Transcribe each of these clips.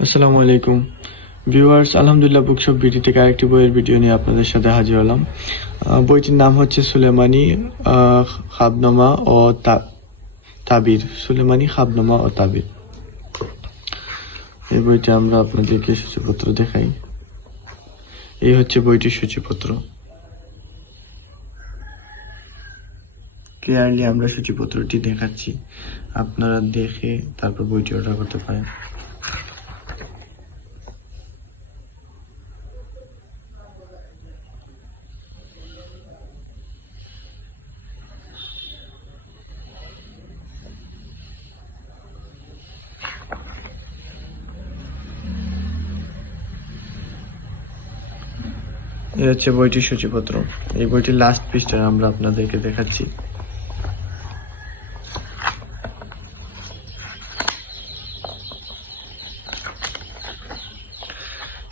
আসসালামু আলাইকুম। ভিউয়ার্স, আলহামদুলিল্লাহ বুকশপ বিডি থেকে আরেকটি বইয়ের ভিডিও নিয়ে আপনাদের সাথে হাজির হলাম। বইটির নাম হচ্ছে সুলেমানি খাবনামা ও তাবির। সুলেমানি খাবনামা ও তাবির। এই বইটা আমরা আপনাদেরকে সূচিপত্র দেখাই। এই হচ্ছে বইটির সূচিপত্র। ক্লিয়ারলি আমরা সূচিপত্রটি দেখাচ্ছি। আপনারা দেখে তারপর বইটি অর্ডার করতে পারেন। এই হচ্ছে বইটির সূচিপত্র। এই বইটির লাস্ট পৃষ্ঠা আমরা আপনাদেরকে দেখাচ্ছি।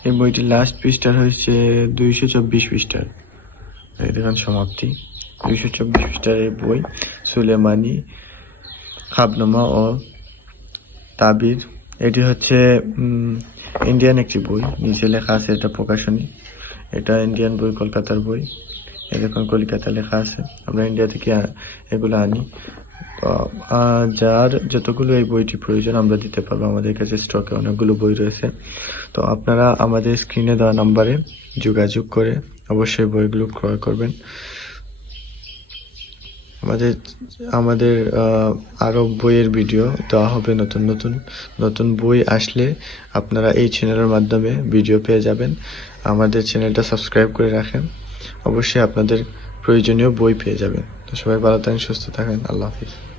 এই বইটির লাস্ট পৃষ্ঠার হচ্ছে দুইশো চব্বিশ পৃষ্ঠার। এই দেখেন সমাপ্তি। দুইশো চব্বিশ পৃষ্ঠার এই বই সুলেমানি, খাবনামা ও তাবির। এটি হচ্ছে ইন্ডিয়ান একটি বই। নিচে লেখা আছে এটা প্রকাশনী। এটা ইন্ডিয়ান বই, কলকাতার বই। এরকম দেখুন, কলকাতা লেখা আছে। আমরা ইন্ডিয়া থেকে এগুলো আনি। যার যতগুলো এই বইটি প্রয়োজন, আমরা দিতে পারব। আমাদের কাছে স্টকে অনেকগুলো বই রয়েছে। তো আপনারা আমাদের স্ক্রিনে দেওয়া নাম্বারে যোগাযোগ করে অবশ্যই বইগুলো ক্রয় করবেন। আমাদের আমাদের আহ, আরও বইয়ের ভিডিও দেওয়া হবে নতুন নতুন নতুন বই আসলে আপনারা এই চ্যানেলের মাধ্যমে ভিডিও পেয়ে যাবেন। আমাদের চ্যানেলটা সাবস্ক্রাইব করে রাখেন। অবশ্যই আপনাদের প্রয়োজনীয় বই পেয়ে যাবেন। তো সবাই ভালো থাকেন সুস্থ থাকেন। আল্লাহ হাফিজ।